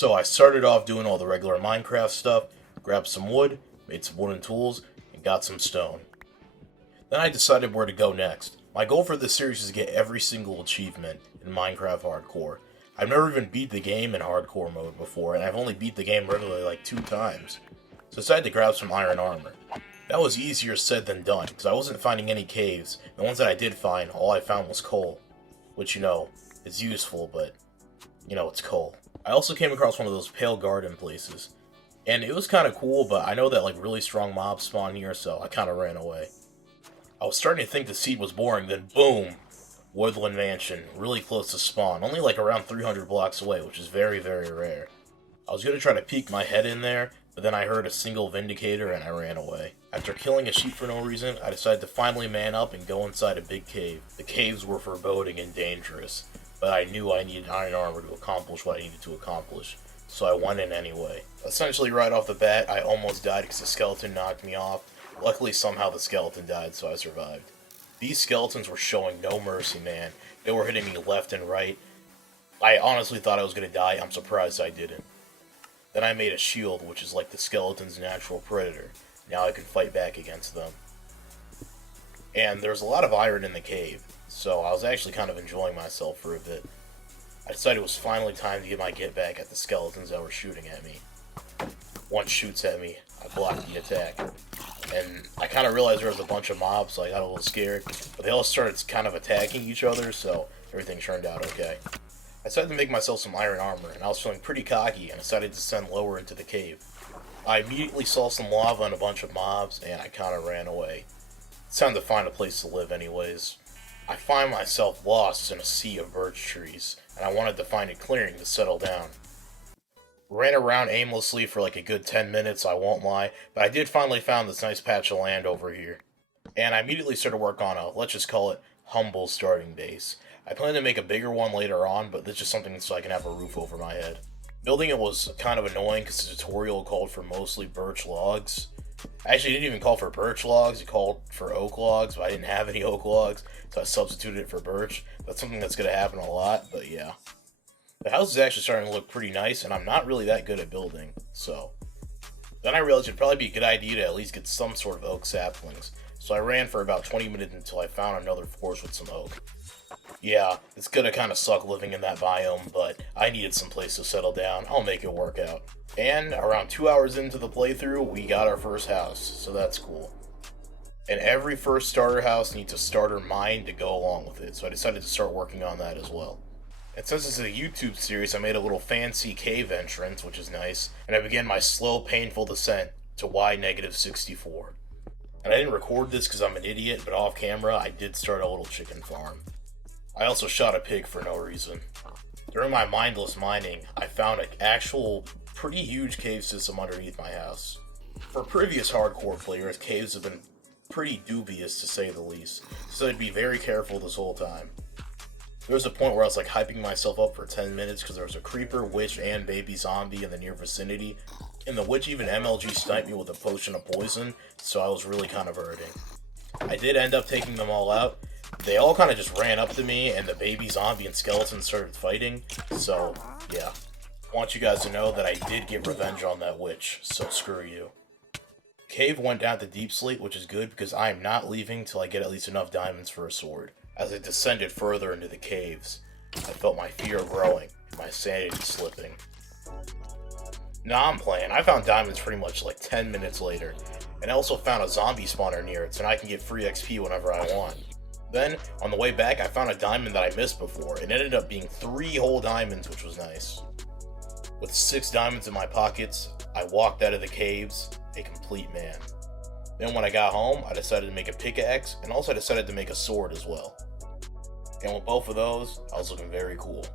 So I started off doing all the regular Minecraft stuff, grabbed some wood, made some wooden tools, and got some stone. Then I decided where to go next. My goal for this series is to get every single achievement in Minecraft Hardcore. I've never even beat the game in Hardcore mode before, and I've only beat the game regularly like 2 times. So I decided to grab some iron armor. That was easier said than done, because I wasn't finding any caves. The ones that I did find, all I found was coal. Which, is useful, but, it's coal. I also came across one of those pale garden places. And it was kind of cool, but I know that really strong mobs spawn here, so I kind of ran away. I was starting to think the seed was boring, then boom! Woodland Mansion, really close to spawn, only around 300 blocks away, which is very, very rare. I was going to try to peek my head in there, but then I heard a single Vindicator and I ran away. After killing a sheep for no reason, I decided to finally man up and go inside a big cave. The caves were foreboding and dangerous, but I knew I needed iron armor to accomplish what I needed to accomplish, so I went in anyway. Essentially right off the bat, I almost died because the skeleton knocked me off. Luckily somehow the skeleton died, so I survived. These skeletons were showing no mercy, man. They were hitting me left and right. I honestly thought I was going to die. I'm surprised I didn't. Then I made a shield, which is like the skeleton's natural predator. Now I can fight back against them. And there's a lot of iron in the cave, so I was actually kind of enjoying myself for a bit. I decided it was finally time to get my get back at the skeletons that were shooting at me. One shoots at me, I blocked the attack. And I kind of realized there was a bunch of mobs, so I got a little scared. But they all started kind of attacking each other, so everything turned out okay. I decided to make myself some iron armor, and I was feeling pretty cocky and decided to descend lower into the cave. I immediately saw some lava and a bunch of mobs, and I kind of ran away. It's time to find a place to live anyways. I find myself lost in a sea of birch trees, and I wanted to find a clearing to settle down. Ran around aimlessly for a good 10 minutes, I won't lie, but I did finally find this nice patch of land over here. And I immediately started work on a, let's just call it, humble starting base. I plan to make a bigger one later on, but this is just something so I can have a roof over my head. Building it was kind of annoying because the tutorial called for mostly birch logs. Actually, it didn't even call for birch logs, it called for oak logs, but I didn't have any oak logs, so I substituted it for birch. That's something that's going to happen a lot, but yeah. The house is actually starting to look pretty nice, and I'm not really that good at building, so. Then I realized it'd probably be a good idea to at least get some sort of oak saplings, so I ran for about 20 minutes until I found another forest with some oak. Yeah, it's gonna kinda suck living in that biome, but I needed some place to settle down. I'll make it work out. And around 2 hours into the playthrough, we got our first house, so that's cool. And every first starter house needs a starter mine to go along with it, so I decided to start working on that as well. And since this is a YouTube series, I made a little fancy cave entrance, which is nice, and I began my slow, painful descent to Y-64. And I didn't record this because I'm an idiot, but off camera, I did start a little chicken farm. I also shot a pig for no reason. During my mindless mining, I found an actual pretty huge cave system underneath my house. For previous hardcore players, caves have been pretty dubious to say the least, so I'd be very careful this whole time. There was a point where I was hyping myself up for 10 minutes because there was a creeper, witch, and baby zombie in the near vicinity, and the witch even MLG sniped me with a potion of poison, so I was really kind of hurting. I did end up taking them all out. They all kind of just ran up to me, and the baby zombie and skeleton started fighting, so yeah. I want you guys to know that I did get revenge on that witch, so screw you. Cave went down to deep sleep, which is good because I am not leaving till I get at least enough diamonds for a sword. As I descended further into the caves, I felt my fear growing and my sanity slipping. Nah, I'm playing. I found diamonds pretty much 10 minutes later, and I also found a zombie spawner near it, so now I can get free XP whenever I want. Then, on the way back, I found a diamond that I missed before. It ended up being 3 whole diamonds, which was nice. With 6 diamonds in my pockets, I walked out of the caves, a complete man. Then when I got home, I decided to make a pickaxe, and also decided to make a sword as well. And with both of those, I was looking very cool.